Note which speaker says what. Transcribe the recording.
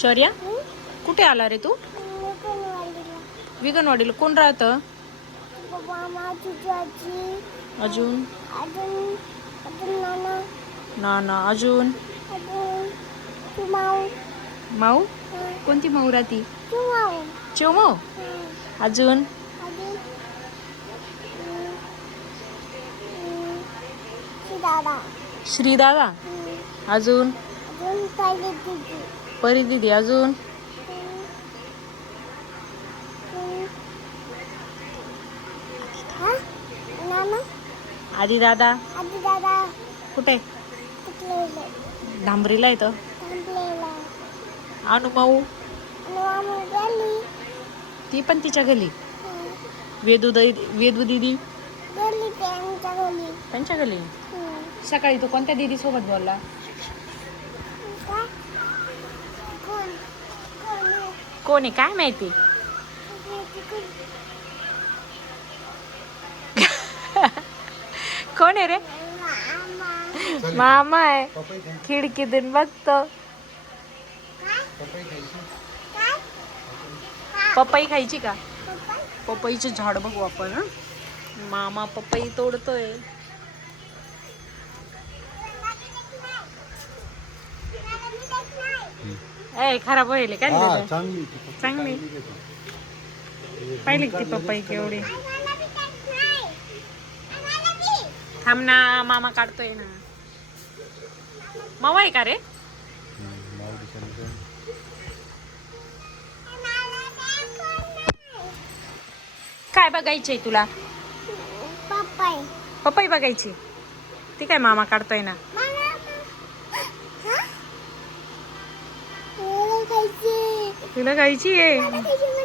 Speaker 1: शौर्या कुठे आला रे तू? विगनवाडीला कोण राहतं? अजून? नाना अजून? माऊ? कोणती माऊ राहती? चिवमाऊ अजून?
Speaker 2: दादा
Speaker 1: श्रीदादा? अजून? परी दिदी अजून?
Speaker 2: हा नाना
Speaker 1: आधी दादा?
Speaker 2: आधी दादा
Speaker 1: कुठे? डांबरीला येतं
Speaker 2: थांबलेला
Speaker 1: अनु माऊ?
Speaker 2: मामू गेली
Speaker 1: ती पण तिच्या घरी. वेदू वेदू दिदी?
Speaker 2: गेली त्यांच्या हम्म.
Speaker 1: सकाळी तू कोणत्या दिदी सोबत बोलला
Speaker 2: काय कोण कोण आहे?
Speaker 1: कोण आहे? काय माहिती?
Speaker 2: कोण?
Speaker 1: आहे रे?
Speaker 2: मामा
Speaker 1: आहे. खिडकीतून बघतो. पपई खायची का? पपईचे झाड बघू आपण मामा पपई तोडतोय. ए खराब होईल का
Speaker 3: हा
Speaker 1: रे
Speaker 3: चांगली
Speaker 1: चांगली पाहिली का ती पपई केवढी थांब ना मामा काढतोय ना. मामा आहे का रे? काय बघायचंय तुला? पपई बघायची. ती काय मामा काढतोय ना
Speaker 2: खायची
Speaker 1: तुला खायची आहे